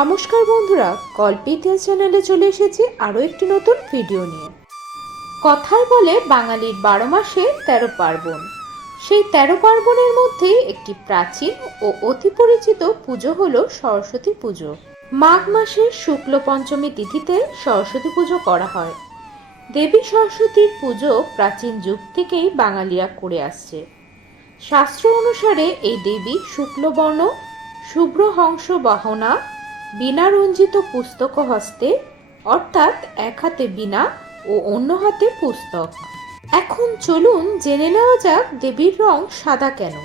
নমস্কার বন্ধুরা, গল্প ইতিহাস চ্যানেলে চলে এসেছি আরও একটি নতুন ভিডিও নিয়ে। কথায় বলে বাঙালির বারো মাসে তেরো পার্বণ। সেই তেরো পার্বণের মধ্যে একটি প্রাচীন ও অতি পরিচিত পুজো হলো সরস্বতী পুজো। মাঘ মাসের শুক্ল পঞ্চমী তিথিতে সরস্বতী পুজো করা হয়। দেবী সরস্বতীর পুজো প্রাচীন যুগ থেকেই বাঙালিরা করে আসছে। শাস্ত্র অনুসারে এই দেবী শুক্লবর্ণ শুভ্র হংস বাহনা বীণা রঞ্জিত পুস্তক হস্তে, অর্থাৎ এক হাতে বীণা ও অন্য হাতে পুস্তক। এখন চলুন জেনে নেওয়া যাক দেবীর রং সাদা কেন।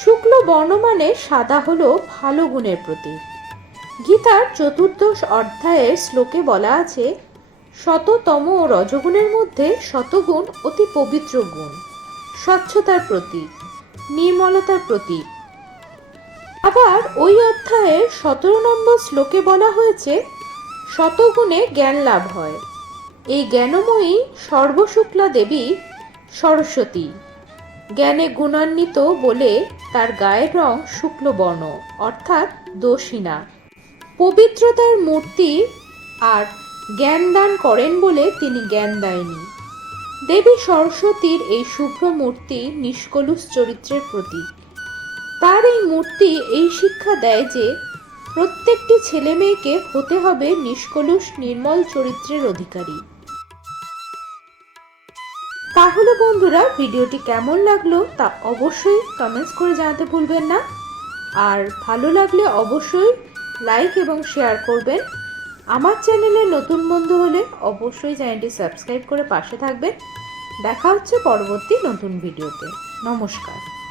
শুক্ল বর্ণ মানে সাদা হলো ভালো গুণের প্রতীক। গীতার চতুর্দশ অধ্যায়ের শ্লোকে বলা আছে, শততম ও রজগুণের মধ্যে শতগুণ অতি পবিত্র গুণ। স্বচ্ছতার প্রতীক, নির্মলতার প্রতীক আবার ওই অধ্যায়ের সতেরো নম্বর শ্লোকে বলা হয়েছে, শতগুণে জ্ঞান লাভ হয়। এই জ্ঞানময়ী সর্বশুক্লা দেবী সরস্বতী। জ্ঞানে গুণান্বিত বলে তার গায়ের রং শুক্লবর্ণ, অর্থাৎ দোষিনা পবিত্রতার মূর্তি আর জ্ঞান দান করেন বলে তিনি জ্ঞান দেয়নি। দেবী সরস্বতীর এই শুভ্র মূর্তি নিষ্কলুষ চরিত্রের প্রতীক। তার এই মূর্তি এই শিক্ষা দেয় যে প্রত্যেকটি ছেলে মেয়েকে হতে হবে নিষ্কলুষ, নির্মল চরিত্রের অধিকারী। তাহলে বন্ধুরা, ভিডিওটি কেমন লাগল তা অবশ্যই কমেন্টস করে জানাতে ভুলবেন না। আর ভালো লাগলে অবশ্যই লাইক এবং শেয়ার করবেন। আমার চ্যানেলে নতুন বন্ধু হলে অবশ্যই চ্যানেলটি সাবস্ক্রাইব করে পাশে থাকবেন। দেখা হচ্ছে পরবর্তী নতুন ভিডিওতে। নমস্কার।